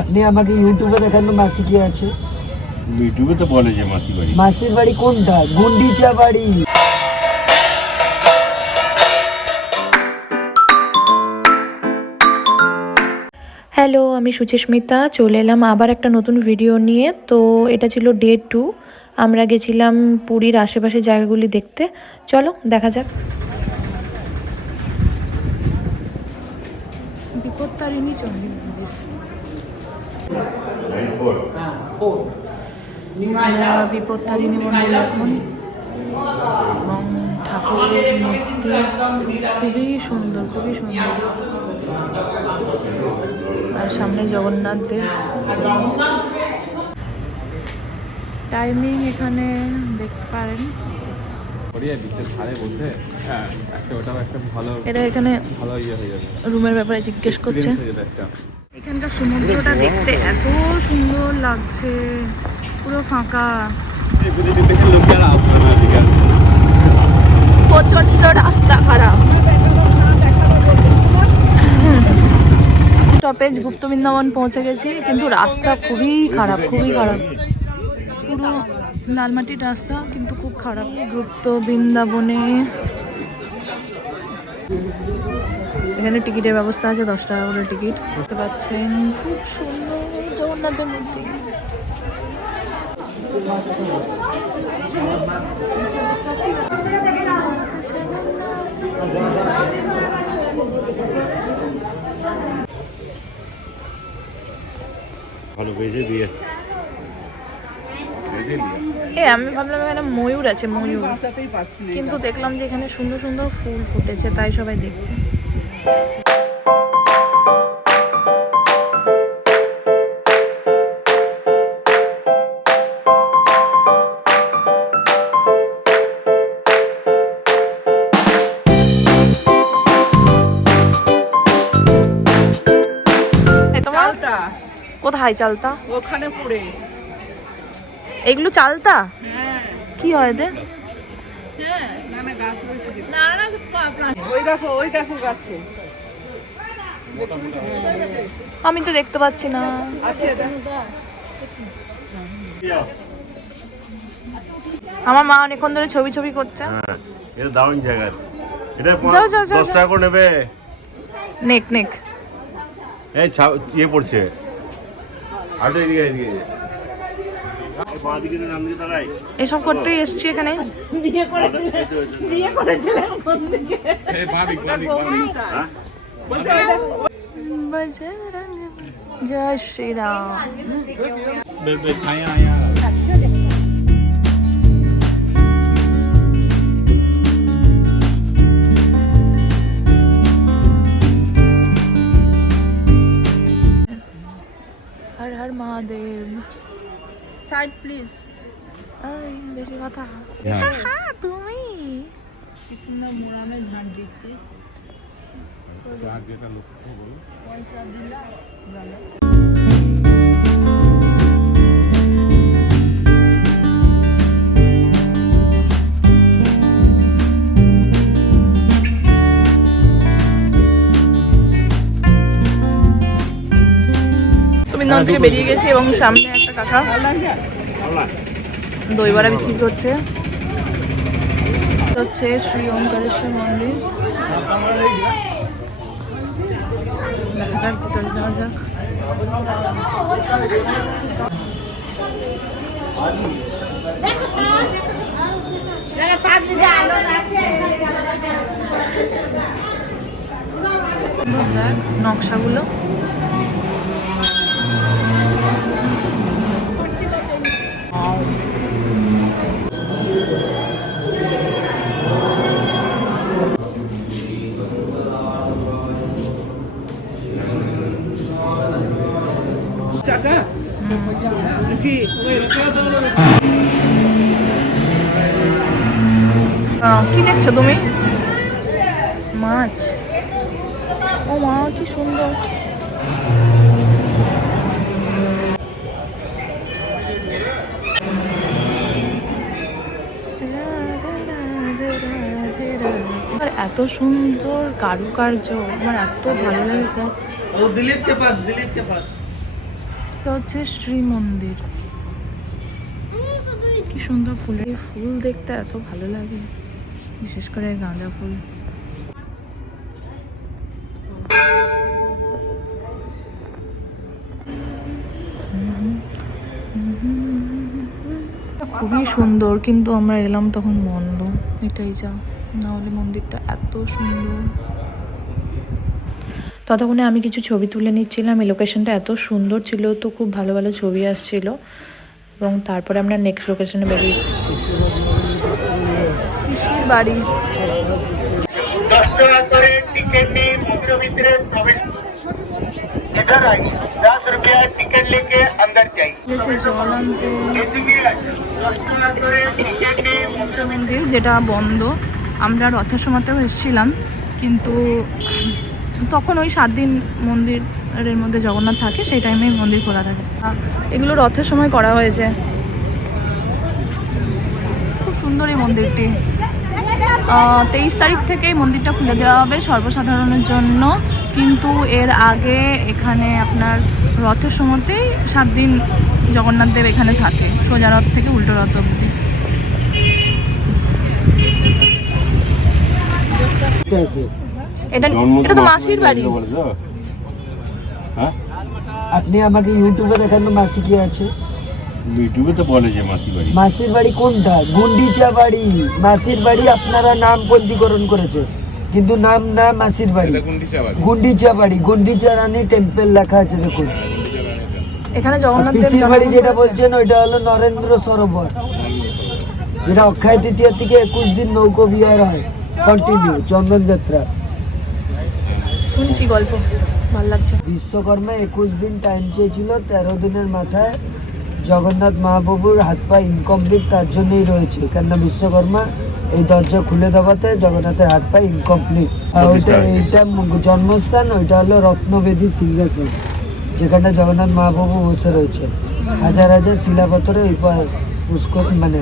আপনি আমাকে ইউটিউবে দেখানো মাসি কি আছে? ইউটিউবে তো বলে যে মাসির বাড়ি। মাসির বাড়ি কোনটা? গুন্ডিচা বাড়ি। হ্যালো, আমি সুচিস্মিতা চলে এলাম আবার একটা নতুন ভিডিও নিয়ে। তো এটা ছিল ডে 2। আমরা গেছিলাম পুরীর আশেপাশে জায়গাগুলি দেখতে। চলো দেখা যাক। বিপত্তারিণী চণ্ডী মন্দির। বিপত্তারিণী মন্দির এখন, এবং ঠাকুরের মূর্তি খুবই সুন্দর, খুবই সুন্দর। আর সামনে জগন্নাথ দেব। টাইমিং এখানে দেখতে পারেন। এটা এখানে রুমের ব্যাপারে জিজ্ঞেস করছে। এখানকার সমুদ্রটা দেখতে এত সুন্দর লাগছে, পুরো ফাঁকা, প্রচন্ড রাস্তা খারাপ। স্টপেজ গুপ্ত বৃন্দাবন পৌঁছে গেছি, কিন্তু রাস্তা খুবই খারাপ, খুবই খারাপ। পুরো লালমাটির রাস্তা, কিন্তু খুব খারাপ। গুপ্ত বৃন্দাবনে এখানে টিকিটের ব্যবস্থা আছে, 10 টাকা করে টিকিট। বুঝতে পারছেন, খুব সুন্দর জগন্নাথের মূর্তি। ভালো বেজে দিয়ে আমি ভাবলাম এখানে ময়ূর আছে, ময়ূর, কিন্তু দেখলাম যে এখানে সুন্দর সুন্দর ফুল ফুটেছে, তাই সবাই দেখছে। কোথায় চালতা? ওখানে পড়ে। এগুলো চালতা? হ্যাঁ। কি হয় এদের? হ্যাঁ, না না গাছ রয়েছে। না না ওই দেখো গাছে। আমি তো দেখতে পাচ্ছি না। আছে দেখো। আমার মা অনেকক্ষণ ধরে ছবি ছবি করছে। হ্যাঁ, এটা দারুণ জায়গা। এটা যাও, যাও, যাও, 10 টাকা করে নেবে। নেক নেক। এই ইয়ে পড়ছে। আর এদিকে এদিকে। এই বাঁ দিকে নাম দিকে দাঁড়াই। এসব করতেই এসছি এখানে। বিয়ে করেছিলাম কোন দিকে? এই বাঁ দিক, বাঁ দিক। হ্যাঁ? বজরং জয় শ্রী রাম। बेबे छाया आया হর হর মহাদেব। Side please. এই বেশি কথা। তুমি কি সুন্দর মুরামে ধান দিচ্ছিস। পয়সা দিলা ভালো। বৃন্দাবন থেকে বেরিয়ে গেছি, এবং সামনে একটা কাকা দই বড়া বিক্রি করছে। হচ্ছে শ্রী ওমকারেশ্বর মন্দির। দেখা যাক, ভিতরে যাওয়া যাক। নকশাগুলো চাকা কি কি দেখছো তুমি? মাছ। ও মা, কি সুন্দর। আর এত সুন্দর কারুকার্য, আমার এত ভালো লেগেছে। वो दिलीप के पास এটা হচ্ছে শ্রী মন্দির। কি সুন্দর ফুল, এই ফুল দেখতে এত ভালো লাগে, বিশেষ করে গাঁদা ফুল। খুবই সুন্দর, কিন্তু আমরা এলাম তখন বন্ধ, এটাই যা, না হলে মন্দিরটা এত সুন্দর। ততক্ষণে আমি কিছু ছবি তুলে নিচ্ছিলাম, এই লোকেশনটা এত সুন্দর ছিল, তো খুব ভালো ভালো ছবি আসছিল। এবং তারপরে আমরা নেক্সট লোকেশনে বেরিয়ে পিসির বাড়ি। জল আনতে মন্দির, যেটা বন্ধ। আমরা রথের সময়তেও এসেছিলাম, কিন্তু তখন ওই 7 দিন মন্দিরের মধ্যে জগন্নাথ থাকে, সেই টাইমে মন্দির খোলা থাকে। এগুলো রথের সময় করা হয়েছে। খুব সুন্দর এই মন্দিরটি। 23 তারিখ থেকে এই মন্দিরটা খুলে দেওয়া হবে সর্বসাধারণের জন্য, কিন্তু এর আগে এখানে আপনার রথের সময়তেই 7 দিন জগন্নাথ দেব এখানে থাকে, সোজা রথ থেকে উল্টো রথ অবধি। এটা তো মাসির বাড়ি। হ্যাঁ, আপনি আমাকে ইউটিউবে দেখান তো মাসি কি আছে। ইউটিউবে তো বলে যে মাসির বাড়ি। মাসির বাড়ি কোনটা? গুন্ডিচা বাড়ি। মাসির বাড়ি আপনারা নাম পঞ্জীকরণ করেছে, কিন্তু নাম না মাসির বাড়ি। গুন্ডিচা বাড়ি, গুন্ডিচা রানী টেম্পল লেখা আছে, দেখুন। এখানে জগন্নাথ দেব পিসির বাড়ি যেটা বলছেন ওইটা হলো নরেন্দ্র সরোবর, যেটা অক্ষয় তৃতীয়া থেকে 21 দিন নৌকো বিহার হয় কন্টিনিউ, চন্দন যাত্রা। শুনছি গল্প, ভালো লাগছে। বিশ্বকর্মা 21 দিন টাইম চেয়েছিল, 13 দিনের মাথায় জগন্নাথ মহাপ্রভুর হাত পা ইনকমপ্লিট, তার জন্যই রয়েছে, কেননা বিশ্বকর্মা এই দরজা খুলে দেওয়াতে জগন্নাথের হাত পা ইনকমপ্লিট। আর ওইটা এইটা জন্মস্থান, ওইটা হলো রত্নবেদী সিংহাসন, যেখানে জগন্নাথ মহাপ্রভু বসে রয়েছে। হাজার হাজার শিলাপাথরে পুষ্কর মানে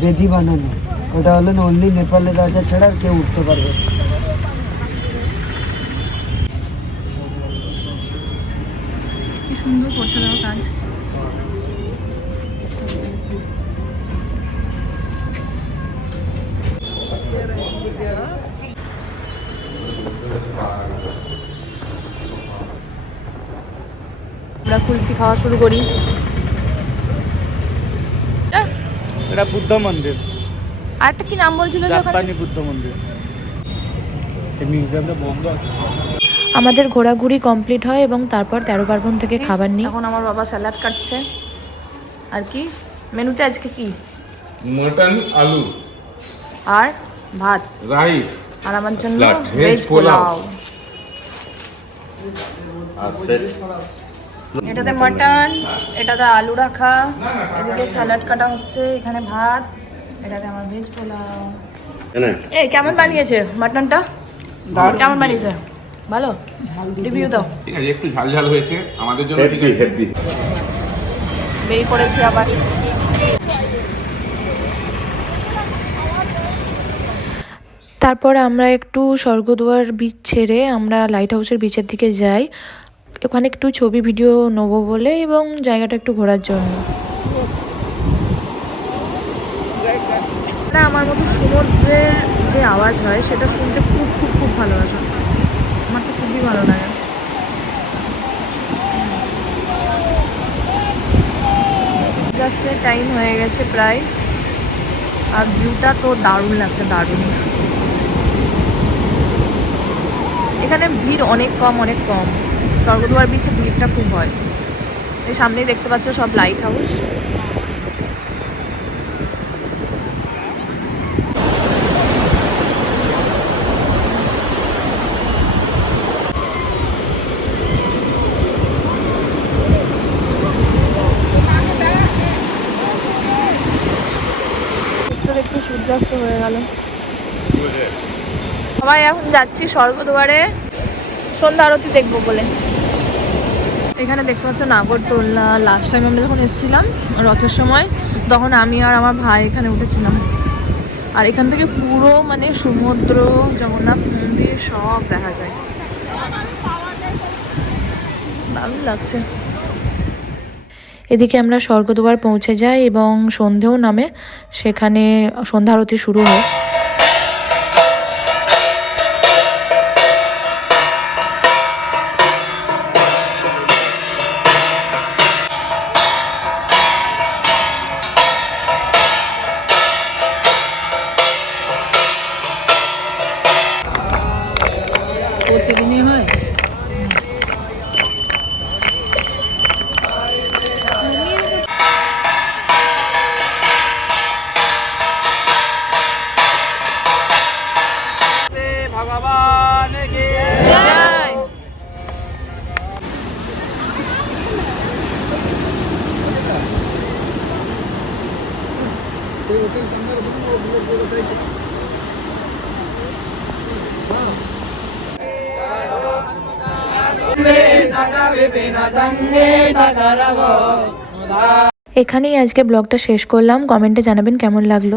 বেদি বানানো। ওটা হলেন অনলি নেপালের রাজা ছাড়া আর কেউ উঠতে পারবে। কি সুন্দর করছে দেখো কাজ। আমরা কুলফি খাওয়া শুরু করি। এটা বুদ্ধ মন্দির। আরেকটা কি নাম বলছিল যে ওখানে? জাপানি বুদ্ধ মন্দির। এই মিউজিয়ামটা বন্ধ আছে। আমাদের ঘোরাঘুরি কমপ্লিট হয় এবং তারপর 13 পার্বণ থেকে খাবার নিই। এখন আমার বাবা স্যালাড কাটছে। আর কি মেনুতে আজকে কি? মটন, আলু আর ভাত, রাইস আর আমার জন্য Salad, veg veg pulao. Pulao. আর সেট এটাতে মটন, এটাতে আলু রাখা, এদিকে স্যালাড কাটা হচ্ছে, এখানে ভাত, এটাতে আমার ভেজ পোলাও। না এই কেমন বানিয়েছে মাটনটা? কেমন বানিয়েছে? ভালো? রিভিউ দাও। ঠিক আছে, একটু ঝাল ঝাল হয়েছে আমাদের জন্য, ঠিক আছে। হেভি বেরিয়ে পড়েছি আবার। তারপর আমরা একটু স্বর্গদুয়ার বিচ ছেড়ে আমরা লাইট হাউসের বিচের দিকে যাই, ওখানে একটু ছবি ভিডিও নেবো বলে এবং জায়গাটা একটু ঘোরার জন্য। আমার মতো সমুদ্রের যে আওয়াজ হয় সেটা শুনতে খুব খুব খুব ভালো লাগে, আমার তো খুবই ভালো লাগে। সূর্যাস্তের টাইম হয়ে গেছে প্রায়, আর ভিউটা তো দারুণ লাগছে, দারুণ। এখানে ভিড় অনেক কম, অনেক কম। স্বর্গদুয়ার বিচে ভিড়টা খুব হয়। এই সামনেই দেখতে পাচ্ছ সব লাইট হাউস। একটু সূর্যাস্ত হয়ে গেল। সবাই এখন যাচ্ছি স্বর্গদুয়ারে সন্ধ্যা আরতি দেখবো বলে। এখানে দেখতে পাচ্ছ নাগরদোলনা। লাস্ট টাইম আমরা যখন এসেছিলাম রথের সময়, তখন আমি আর আমার ভাই এখানে উঠেছিলাম। আর এখান থেকে পুরো মানে সমুদ্র, জগন্নাথ মন্দির সব দেখা যায়, দারুণ লাগছে। এদিকে আমরা স্বর্গদ্বার পৌঁছে যাই এবং সন্ধেও নামে, সেখানে সন্ধ্যা আরতি শুরু হয়। প্রতিদিনই হয়। জয়। এখানেই আজকে ব্লগটা শেষ করলাম। কমেন্টে জানাবেন কেমন লাগলো।